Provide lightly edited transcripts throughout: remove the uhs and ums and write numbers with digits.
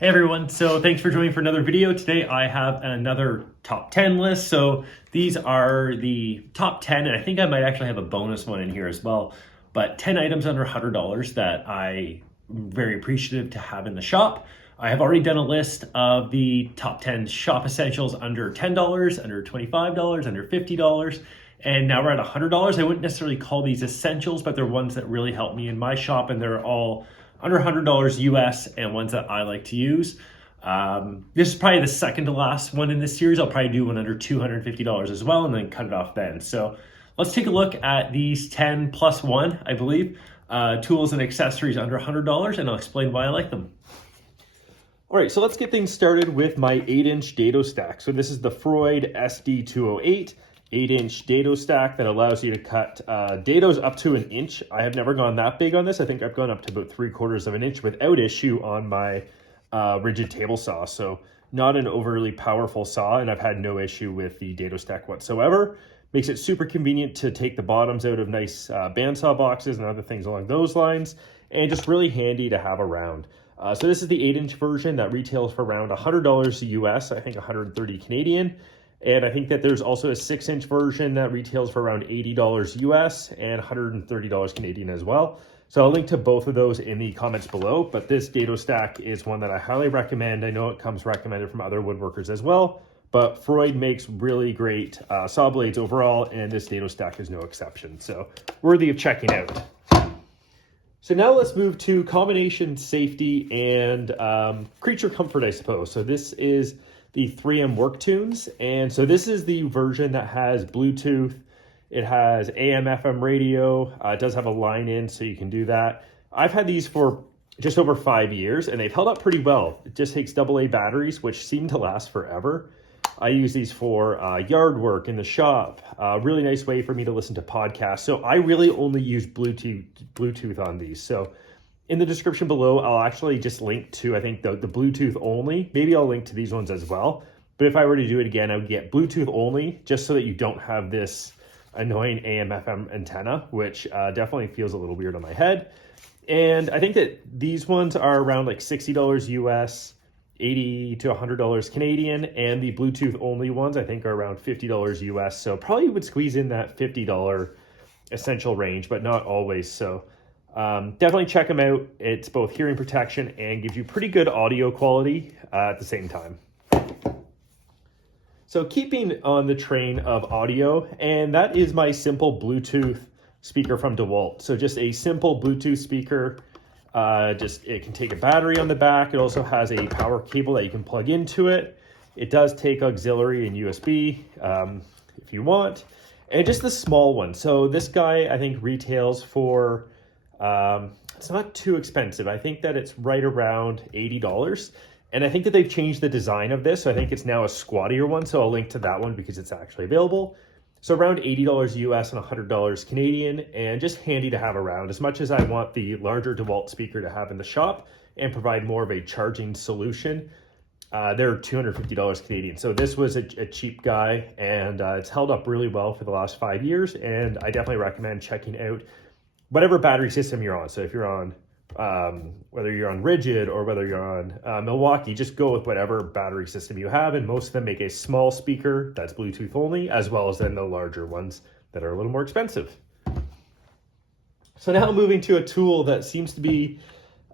Hey everyone, so thanks for joining for another video. Today I have another top 10 list. So these are the top 10, and I think I might actually have a bonus one in here as well. But 10 items under $100 that I'm very appreciative to have in the shop. I have already done a list of the top 10 shop essentials under $10, under $25, under $50. And now we're at $100. I wouldn't necessarily call these essentials, but they're ones that really help me in my shop, and they're all under $100 US and ones that I like to use. This is probably the second to last one in this series. I'll probably do one under $250 as well and then cut it off then. So let's take a look at these 10 plus one, I believe, tools and accessories under $100, and I'll explain why I like them. All right, so let's get things started with my 8-inch Dado stack. So this is the Freud SD208. 8-inch Dado stack that allows you to cut dados up to 1 inch. I have never gone that big on this. I think I've gone up to about 3/4 of an inch without issue on my Ridgid table saw. So not an overly powerful saw, and I've had no issue with the Dado stack whatsoever. Makes it super convenient to take the bottoms out of nice bandsaw boxes and other things along those lines, and just really handy to have around. So this is the 8-inch version that retails for around $100 US, I think 130 Canadian. And I think that there's also a 6-inch version that retails for around $80 US and $130 Canadian as well. So I'll link to both of those in the comments below, but this Dado stack is one that I highly recommend. I know it comes recommended from other woodworkers as well, but Freud makes really great saw blades overall, and this Dado stack is no exception. So worthy of checking out. So now let's move to combination safety and creature comfort, I suppose. So this is the 3M Worktunes, and so this is the version that has Bluetooth. It has AM FM radio. It does have a line in, so you can do that. I've had these for just over 5 years, and they've held up pretty well. It just takes AA batteries, which seem to last forever. I use these for yard work in the shop. Really nice way for me to listen to podcasts. So I really only use Bluetooth on these. So in the description below, I'll actually just link to, I think, the Bluetooth only. Maybe I'll link to these ones as well. But if I were to do it again, I would get Bluetooth only, just so that you don't have this annoying AM FM antenna, which definitely feels a little weird on my head. And I think that these ones are around like $60 US, $80 to $100 Canadian, and the Bluetooth only ones I think are around $50 US. So probably would squeeze in that $50 essential range, but not always. So definitely check them out. It's both hearing protection and gives you pretty good audio quality at the same time. So keeping on the train of audio, and that is my simple Bluetooth speaker from DeWalt. So just a simple Bluetooth speaker. It can take a battery on the back. It also has a power cable that you can plug into it. It does take auxiliary and USB if you want. And just the small one. So this guy, I think, retails for it's not too expensive. I think that it's right around $80. And I think that they've changed the design of this. So I think it's now a squattier one. So I'll link to that one because it's actually available. So around $80 US and $100 Canadian, and just handy to have around. As much as I want the larger DeWalt speaker to have in the shop and provide more of a charging solution, they're $250 Canadian. So this was a cheap guy, and it's held up really well for the last 5 years. And I definitely recommend checking out whatever battery system you're on. So if you're on, whether you're on Ridgid or whether you're on Milwaukee, just go with whatever battery system you have. And most of them make a small speaker that's Bluetooth only, as well as then the larger ones that are a little more expensive. So now moving to a tool that seems to be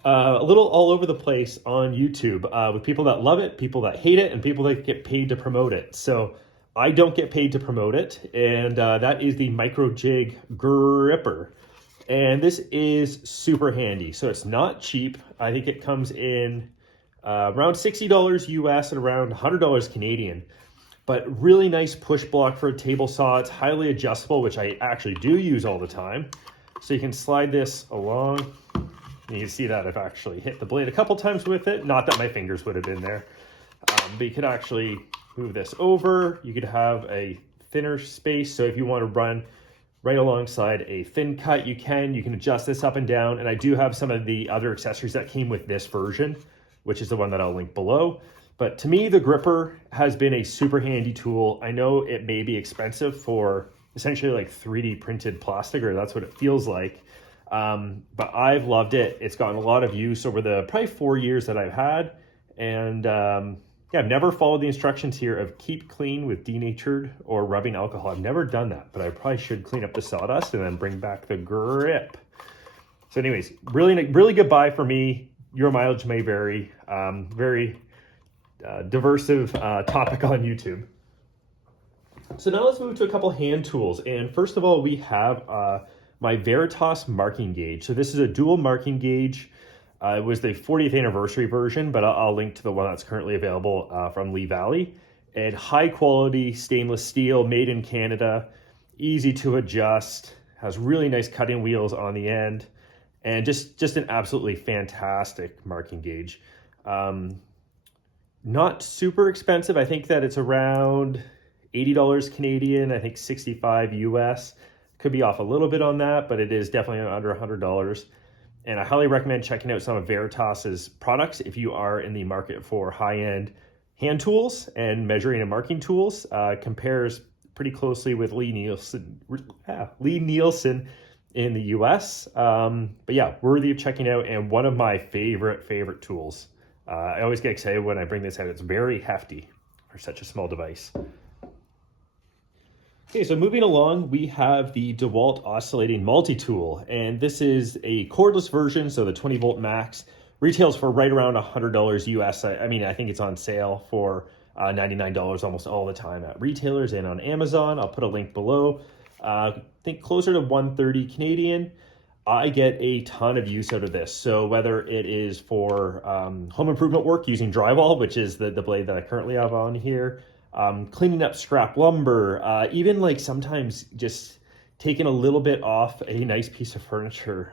a little all over the place on YouTube, with people that love it, people that hate it, and people that get paid to promote it. So I don't get paid to promote it, and that is the Micro-jig Grr-ripper. And this is super handy. So it's not cheap. I think it comes in around $60 US and around $100 Canadian. But really nice push block for a table saw. It's highly adjustable, which I actually do use all the time. So you can slide this along. And you can see that I've actually hit the blade a couple times with it. Not that my fingers would have been there. But you could actually move this over. You could have a thinner space. So if you want to run right alongside a thin cut, you can adjust this up and down. And I do have some of the other accessories that came with this version, which is the one that I'll link below. But to me, the gripper has been a super handy tool. I know it may be expensive for essentially like 3D printed plastic, or that's what it feels like. But I've loved it. It's gotten a lot of use over the probably 4 years that I've had. And yeah, I've never followed the instructions here of keep clean with denatured or rubbing alcohol. I've never done that, but I probably should clean up the sawdust and then bring back the grip. So anyways, really good buy for me. Your mileage may vary. Very diversive topic on YouTube. So now let's move to a couple hand tools. And first of all, we have my Veritas marking gauge. So this is a dual marking gauge. It was the 40th anniversary version, but I'll link to the one that's currently available from Lee Valley. And high quality stainless steel, made in Canada, easy to adjust, has really nice cutting wheels on the end, and just an absolutely fantastic marking gauge. Not super expensive. I think that it's around $80 Canadian, I think 65 US. Could be off a little bit on that, but it is definitely under $100. And I highly recommend checking out some of Veritas's products if you are in the market for high-end hand tools and measuring and marking tools. Compares pretty closely with Lee Nielsen in the US. But yeah, worthy of checking out and one of my favorite tools. I always get excited when I bring this out. It's very hefty for such a small device. Okay, so moving along, we have the DeWalt Oscillating Multi-Tool, and this is a cordless version, so the 20 volt max. Retails for right around $100 US. I mean, I think it's on sale for $99 almost all the time at retailers and on Amazon. I'll put a link below. I think closer to $130 Canadian. I get a ton of use out of this. So whether it is for home improvement work using drywall, which is the blade that I currently have on here, cleaning up scrap lumber, even like sometimes just taking a little bit off a nice piece of furniture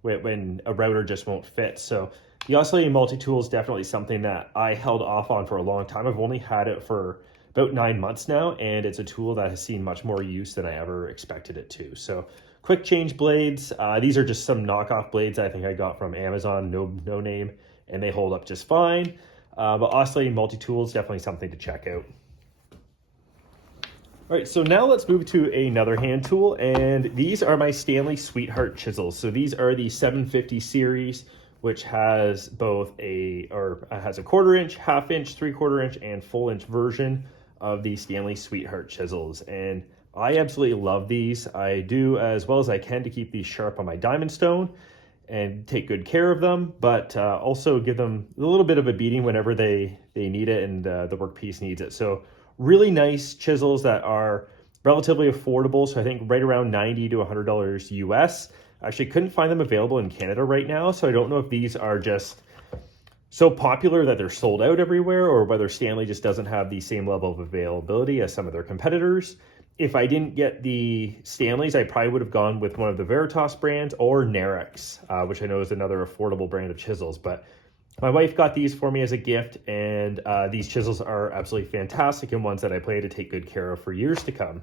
when a router just won't fit. So the Oscillating Multi-Tool is definitely something that I held off on for a long time. I've only had it for about 9 months now, and it's a tool that has seen much more use than I ever expected it to. So quick change blades. These are just some knockoff blades I think I got from Amazon, no name, and they hold up just fine. But Oscillating Multi-Tool is definitely something to check out. All right, so now let's move to another hand tool, and these are my Stanley Sweetheart Chisels. So these are the 750 series, which has both has a 1/4 inch, 1/2 inch, 3/4 inch, and full inch version of the Stanley Sweetheart Chisels. And I absolutely love these. I do as well as I can to keep these sharp on my diamond stone and take good care of them, but also give them a little bit of a beating whenever they need it and the workpiece needs it. So really nice chisels that are relatively affordable. So I think right around $90 to $100 US. I actually couldn't find them available in Canada right now. So I don't know if these are just so popular that they're sold out everywhere or whether Stanley just doesn't have the same level of availability as some of their competitors. If I didn't get the Stanleys, I probably would have gone with one of the Veritas brands or Narex, which I know is another affordable brand of chisels. But my wife got these for me as a gift, and these chisels are absolutely fantastic and ones that I plan to take good care of for years to come.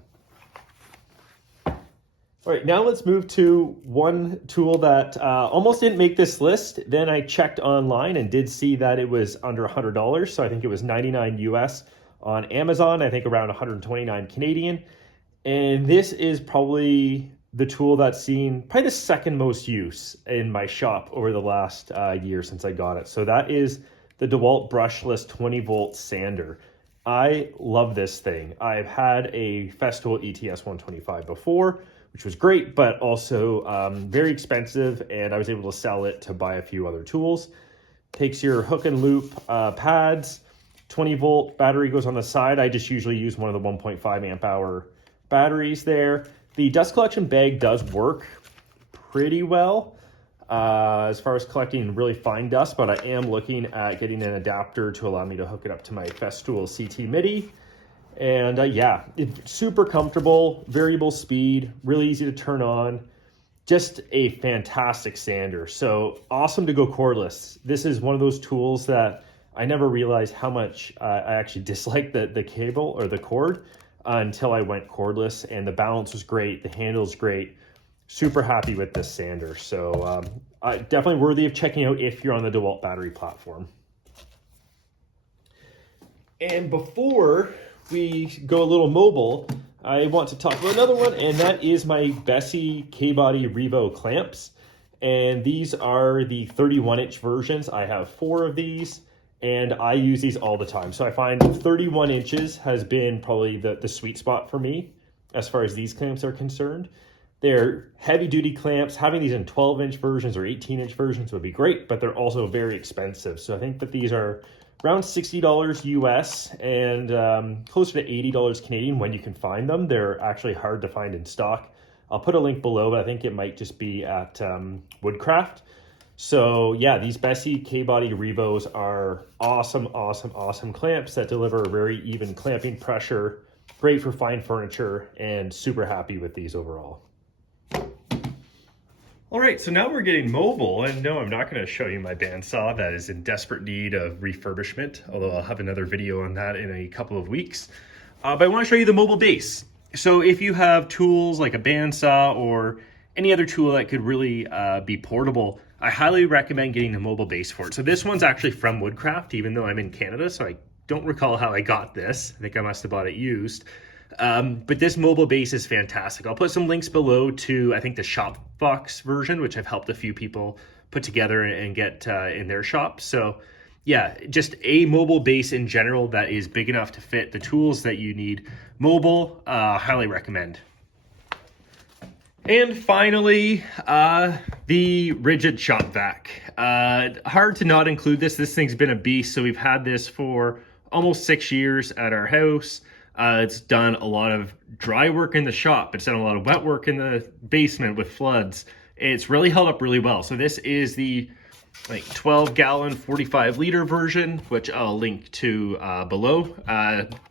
All right, now let's move to one tool that almost didn't make this list. Then I checked online and did see that it was under $100. So I think it was 99 US on Amazon, I think around 129 Canadian. And this is probably the tool that's seen probably the second most use in my shop over the last year since I got it. So that is the DeWalt brushless 20 volt sander. I love this thing. I've had a Festool ETS 125 before, which was great, but also very expensive, and I was able to sell it to buy a few other tools. Takes your hook and loop pads, 20 volt battery goes on the side. I just usually use one of the 1.5 amp hour batteries there. The dust collection bag does work pretty well as far as collecting really fine dust, but I am looking at getting an adapter to allow me to hook it up to my Festool CT MIDI. And yeah, it's super comfortable, variable speed, really easy to turn on. Just a fantastic sander. So awesome to go cordless. This is one of those tools that I never realized how much I actually disliked the cable or the cord until I went cordless, and the balance was great. The handle's great. Super happy with this sander. So definitely worthy of checking out if you're on the DeWalt battery platform. And before we go a little mobile, I want to talk about another one, and that is my Bessey K-Body REVO clamps. And these are the 31 inch versions. I have 4 of these, and I use these all the time. So I find 31 inches has been probably the sweet spot for me as far as these clamps are concerned. They're heavy duty clamps. Having these in 12-inch versions or 18-inch versions would be great, but they're also very expensive. So I think that these are around $60 US and closer to $80 Canadian when you can find them. They're actually hard to find in stock. I'll put a link below, but I think it might just be at Woodcraft. So yeah, these Bessey K-body REVOs are awesome, awesome, awesome clamps that deliver a very even clamping pressure, great for fine furniture, and super happy with these overall. All right, so now we're getting mobile, and no, I'm not going to show you my bandsaw that is in desperate need of refurbishment, although I'll have another video on that in a couple of weeks. But I want to show you the mobile base. So if you have tools like a bandsaw or any other tool that could really be portable, I highly recommend getting a mobile base for it. So this one's actually from Woodcraft, even though I'm in Canada, so I don't recall how I got this. I think I must have bought it used. But this mobile base is fantastic. I'll put some links below to, I think, the Shop Vac version, which I've helped a few people put together and get in their shop. So yeah, just a mobile base in general that is big enough to fit the tools that you need mobile, highly recommend. And finally, the Ridgid Shop Vac. Hard to not include this. This thing's been a beast. So we've had this for almost 6 years at our house. It's done a lot of dry work in the shop. It's done a lot of wet work in the basement with floods. It's really held up really well. So this is the 12-gallon, 45-liter version, which I'll link to below.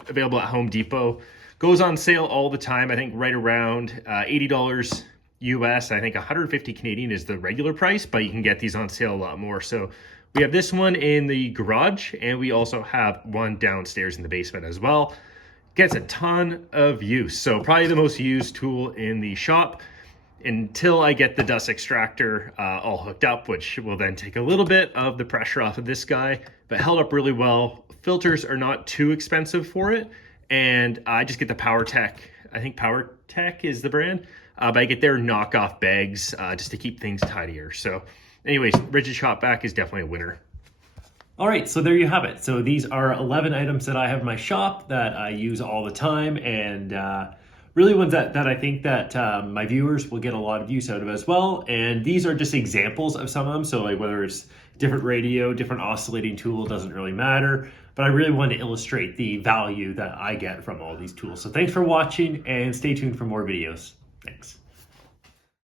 Available at Home Depot. Goes on sale all the time. I think right around $80 US. I think 150 Canadian is the regular price, but you can get these on sale a lot more. So we have this one in the garage, and we also have one downstairs in the basement as well. Gets a ton of use. So probably the most used tool in the shop until I get the dust extractor all hooked up, which will then take a little bit of the pressure off of this guy, but held up really well. Filters are not too expensive for it. And I just get the PowerTech. I think PowerTech is the brand, but I get their knockoff bags just to keep things tidier. So anyways, Ridgid Shop Vac is definitely a winner. All right, so there you have it. So these are 11 items that I have in my shop that I use all the time, and really ones that I think that my viewers will get a lot of use out of as well. And these are just examples of some of them. So like whether it's different radio, different oscillating tool, doesn't really matter. But I really wanted to illustrate the value that I get from all these tools. So thanks for watching, and stay tuned for more videos. Thanks.